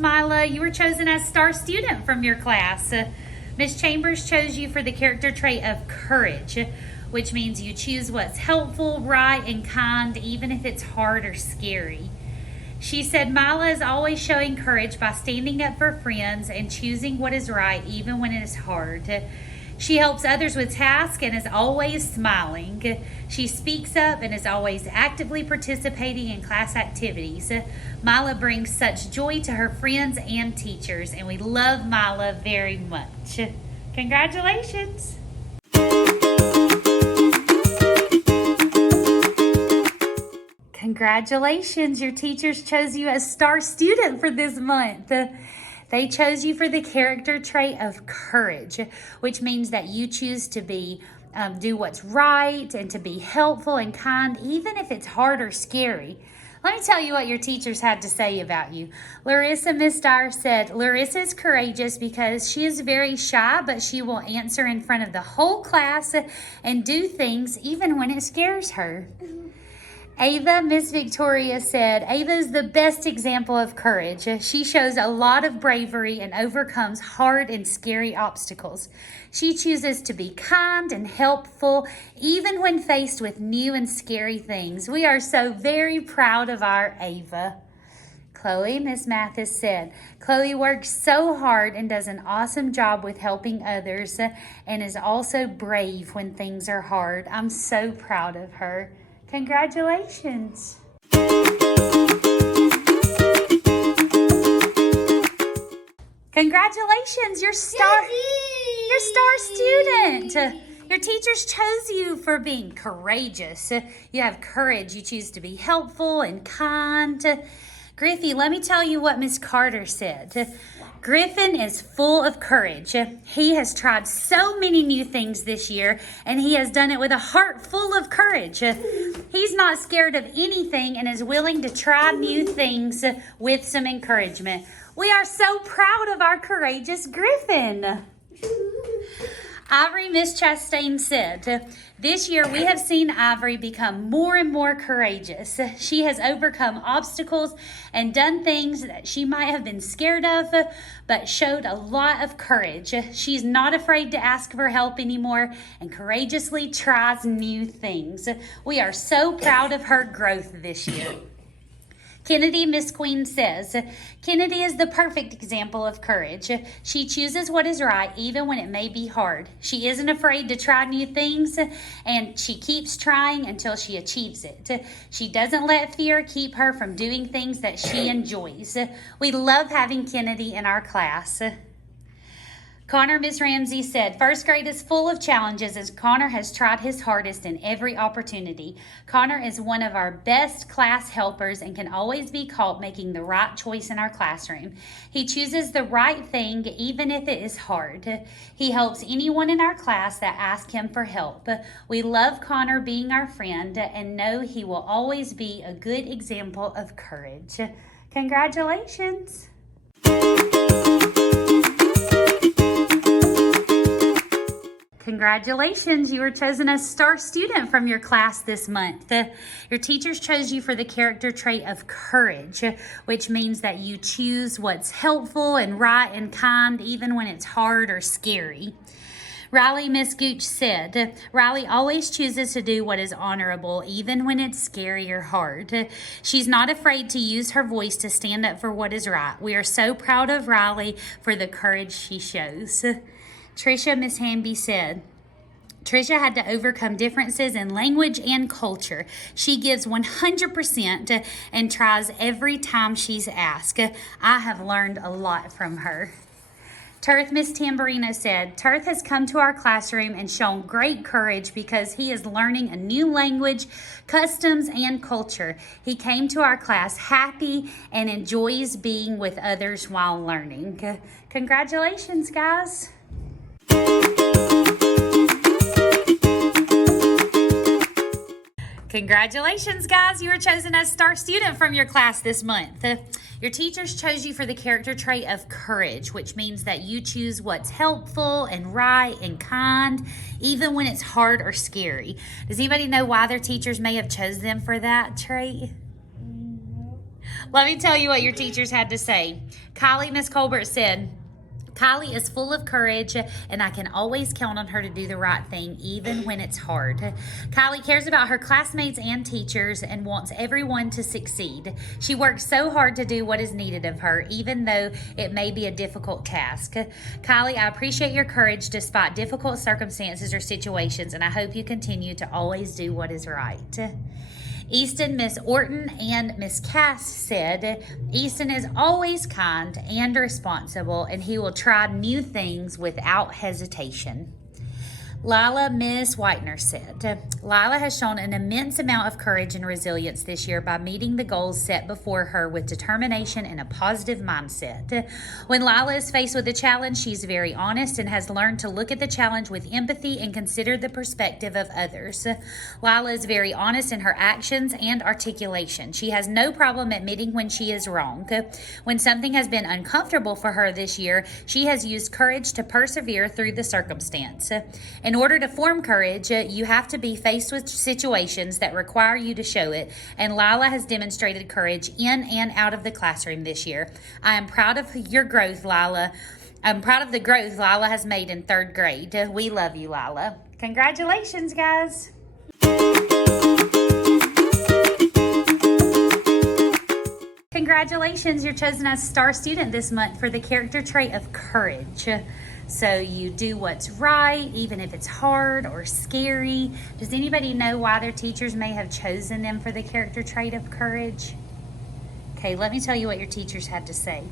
Mila. You were chosen as star student from your class. Miss Chambers chose you for the character trait of courage, which means you choose what's helpful, right, and kind, even if it's hard or scary. She said Mila is always showing courage by standing up for friends and choosing what is right, even when it is hard. She helps others with tasks and is always smiling. She speaks up and is always actively participating in class activities. Mila brings such joy to her friends and teachers, and we love Mila very much. Congratulations! Congratulations, your teachers chose you as star student for this month. They chose you for the character trait of courage, which means that you choose to do what's right and to be helpful and kind, even if it's hard or scary. Let me tell you what your teachers had to say about you. Larissa, Miss Dyer said, Larissa is courageous because she is very shy, but she will answer in front of the whole class and do things even when it scares her. Ava, Miss Victoria said, Ava is the best example of courage. She shows a lot of bravery and overcomes hard and scary obstacles. She chooses to be kind and helpful, even when faced with new and scary things. We are so very proud of our Ava. Chloe, Miss Mathis said, Chloe works so hard and does an awesome job with helping others and is also brave when things are hard. I'm so proud of her. Congratulations. Congratulations, you're star student. Your teachers chose you for being courageous. You have courage. You choose to be helpful and kind. Griffey, let me tell you what Miss Carter said. Griffin is full of courage. He has tried so many new things this year, and he has done it with a heart full of courage. He's not scared of anything and is willing to try new things with some encouragement. We are so proud of our courageous Griffin. Ivory, Miss Chastain said, this year we have seen Ivory become more and more courageous. She has overcome obstacles and done things that she might have been scared of, but showed a lot of courage. She's not afraid to ask for help anymore and courageously tries new things. We are so proud of her growth this year. Kennedy, Miss Queen says, Kennedy is the perfect example of courage. She chooses what is right even when it may be hard. She isn't afraid to try new things, and she keeps trying until she achieves it. She doesn't let fear keep her from doing things that she enjoys. We love having Kennedy in our class. Connor, Miss Ramsey said, first grade is full of challenges as Connor has tried his hardest in every opportunity. Connor is one of our best class helpers and can always be caught making the right choice in our classroom. He chooses the right thing even if it is hard. He helps anyone in our class that asks him for help. We love Connor being our friend and know he will always be a good example of courage. Congratulations. Congratulations, you were chosen as star student from your class this month. Your teachers chose you for the character trait of courage, which means that you choose what's helpful and right and kind, even when it's hard or scary. Riley, Miss Gooch said, Riley always chooses to do what is honorable, even when it's scary or hard. She's not afraid to use her voice to stand up for what is right. We are so proud of Riley for the courage she shows. Tricia, Miss Hamby said, Tricia had to overcome differences in language and culture. She gives 100% and tries every time she's asked. I have learned a lot from her. Turth, Miss Tamburino said, Turth has come to our classroom and shown great courage because he is learning a new language, customs, and culture. He came to our class happy and enjoys being with others while learning. Congratulations, guys. Congratulations, guys. You were chosen as star student from your class this month. Your teachers chose you for the character trait of courage, which means that you choose what's helpful and right and kind, even when it's hard or scary. Does anybody know why their teachers may have chosen them for that trait? Let me tell you what your teachers had to say. Kylie, Miss Colbert said, Kylie is full of courage, and I can always count on her to do the right thing, even when it's hard. Kylie cares about her classmates and teachers and wants everyone to succeed. She works so hard to do what is needed of her, even though it may be a difficult task. Kylie, I appreciate your courage despite difficult circumstances or situations, and I hope you continue to always do what is right. Easton, Miss Orton, and Miss Cass said, Easton is always kind and responsible, and he will try new things without hesitation. Lila, Miss Whitener said, Lila has shown an immense amount of courage and resilience this year by meeting the goals set before her with determination and a positive mindset. When Lila is faced with a challenge, she's very honest and has learned to look at the challenge with empathy and consider the perspective of others. Lila is very honest in her actions and articulation. She has no problem admitting when she is wrong. When something has been uncomfortable for her this year, she has used courage to persevere through the circumstance. In order to form courage, you have to be faced with situations that require you to show it, and Lila has demonstrated courage in and out of the classroom this year. I am proud of your growth, Lila. I'm proud of the growth Lila has made in 3rd grade. We love you, Lila. Congratulations, guys. Congratulations, you're chosen as Star Student this month for the character trait of courage. So you do what's right, even if it's hard or scary. Does anybody know why their teachers may have chosen them for the character trait of courage? Okay, let me tell you what your teachers had to say.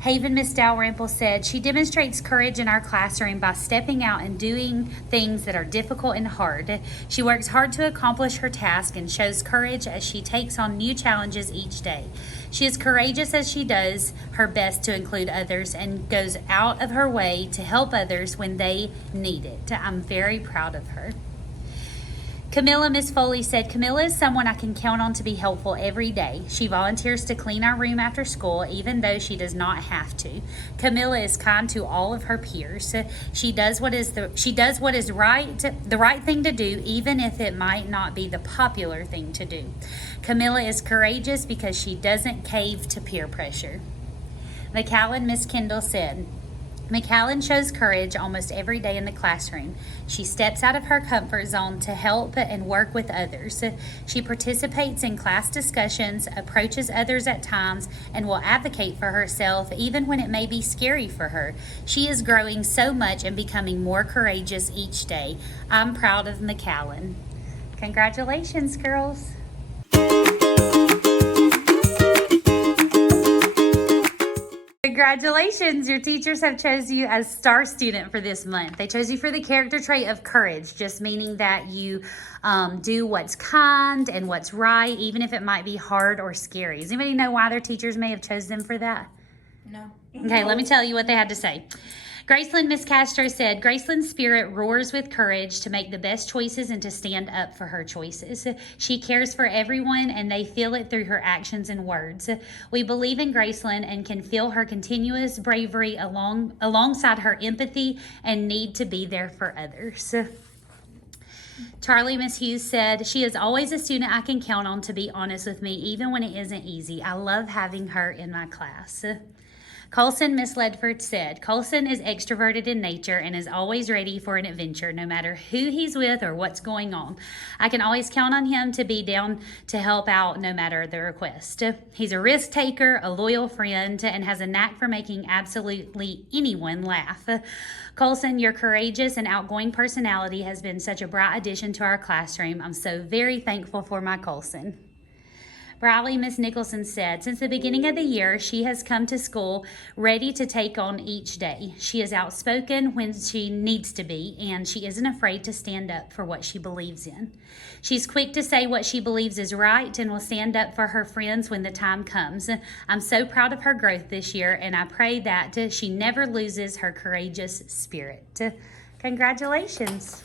Haven Miss Dalrymple said, she demonstrates courage in our classroom by stepping out and doing things that are difficult and hard. She works hard to accomplish her task and shows courage as she takes on new challenges each day. She is courageous as she does her best to include others and goes out of her way to help others when they need it. I'm very proud of her. Camilla, Miss Foley said, Camilla is someone I can count on to be helpful every day. She volunteers to clean our room after school, even though she does not have to. Camilla is kind to all of her peers. She does what is right, the right thing to do, even if it might not be the popular thing to do. Camilla is courageous because she doesn't cave to peer pressure. McAllen, Miss Kendall said, McAllen shows courage almost every day in the classroom. She steps out of her comfort zone to help and work with others. She participates in class discussions, approaches others at times, and will advocate for herself even when it may be scary for her. She is growing so much and becoming more courageous each day. I'm proud of McAllen. Congratulations, girls. Congratulations, your teachers have chosen you as Star Student for this month. They chose you for the character trait of courage, just meaning that you do what's kind and what's right, even if it might be hard or scary. Does anybody know why their teachers may have chosen them for that? No. Okay, let me tell you what they had to say. Graceland Miss Castro said, Graceland's spirit roars with courage to make the best choices and to stand up for her choices. She cares for everyone and they feel it through her actions and words. We believe in Graceland and can feel her continuous bravery alongside her empathy and need to be there for others. Charlie Miss Hughes said, she is always a student I can count on to be honest with me, even when it isn't easy. I love having her in my class. Colson Miss Ledford said, Colson is extroverted in nature and is always ready for an adventure, no matter who he's with or what's going on. I can always count on him to be down to help out no matter the request. He's a risk taker, a loyal friend, and has a knack for making absolutely anyone laugh. Colson, your courageous and outgoing personality has been such a bright addition to our classroom. I'm so very thankful for my Colson. Bradley Miss Nicholson said, since the beginning of the year, she has come to school ready to take on each day. She is outspoken when she needs to be, and she isn't afraid to stand up for what she believes in. She's quick to say what she believes is right and will stand up for her friends when the time comes. I'm so proud of her growth this year, and I pray that she never loses her courageous spirit. Congratulations.